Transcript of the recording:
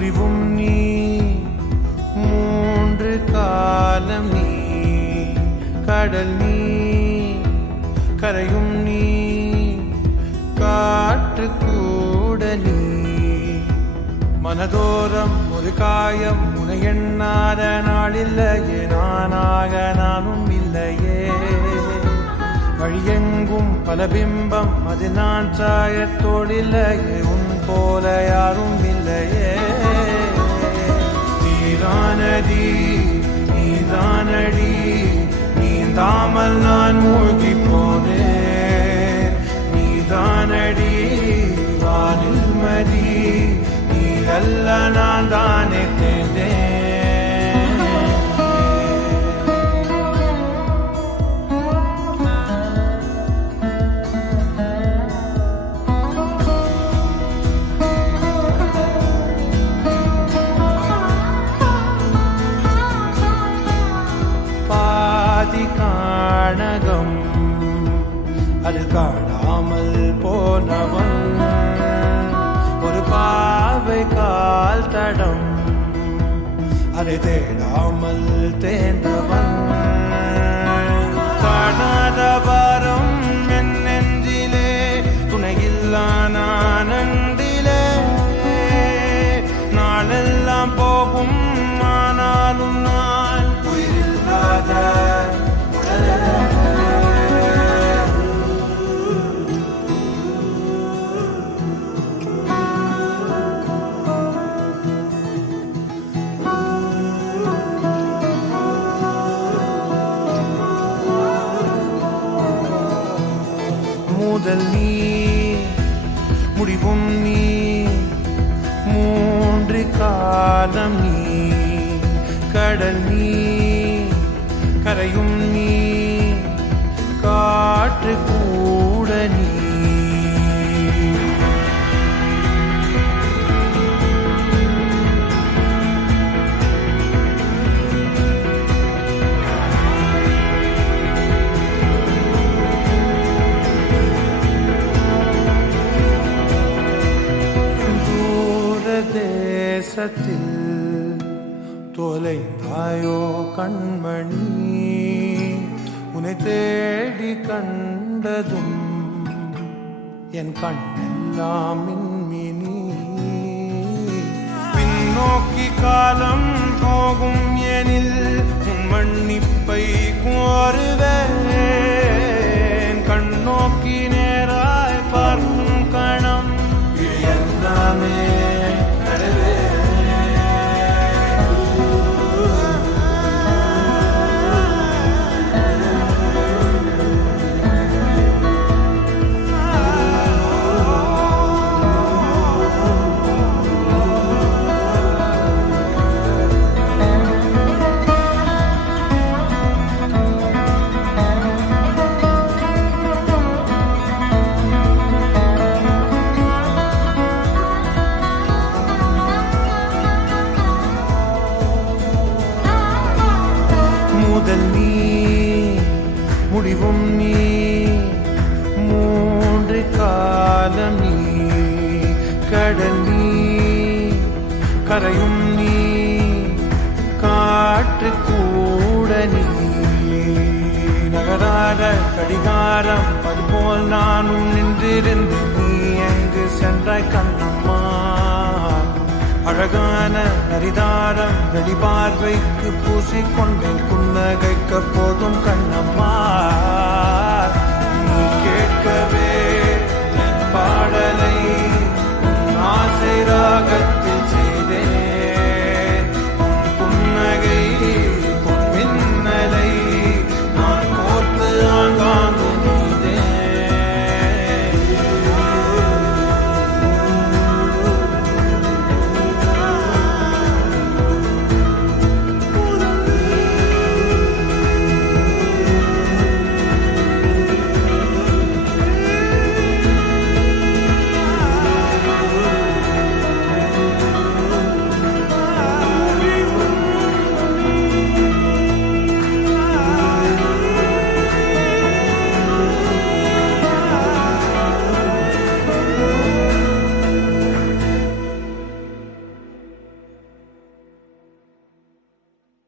முடிவும் நீ மூன்று காலம் நீ கடல் நீ கரையும் நீ காற்று கூட நீ மனதோரம் ஒரு காயம் உனை எண்ணாத நாளில்லையே நானாக நானும் இல்லையே வழியெங்கும் பல பிம்பம் அது நான் சாயத்தோடில்லையே உன் போல யாரும் இல்லையே நீதானடி நீதானடி நீந்தாமல் நான் மூழ்கி போனேன் நீதானடி வானில் மதி நீ அல்ல நான் தானே தேர்ந்தேன் காணகம் அது காணாமல் போனவன் ஒரு பாவை கால் தடம் அதை தேடாமல் தேர்ந்தவன் காணாத பாரம் என் நெஞ்சிலே துணையில்லா நானண்டிலே நாளெல்லாம் போகும் ஆனாலும் நான் உயிரில்லாத முதல் நீ முடிவும் நீ மூன்று காலம் நீ கடல் நீ கரையும் நீ காற்று கூட நீ தேசத்தில் தொலைந்தாயோ கண்மணி உன்னை தேடி கண்டதும் என் கண்ணெல்லாம் மின்மினி பின்னோக்கி காலம் போகும் எனில் உன் மன்னிப்பை கோருவேன் கண்ணோக்கி நேராய் பார்க்கும் கணம் எல்லாமே முதல் நீ முடிவும் நீ மூன்று காலம் நீ கடல் நீ கரையும் நீ காற்று கூட நீ நகராத கடிகாரம் அதுபோல் நானும் நின்றிருந்து நீ எங்கு சென்றாய் கண்ணம்மா அழகான நரிதாரம் வெளிபார்வைக்கு பூசிக்கொண்டேன் புன்னகைக்க போதும் கண்ணம்மா நீ கேட்கவே என் பாடலை ஆசை ராகத்தில்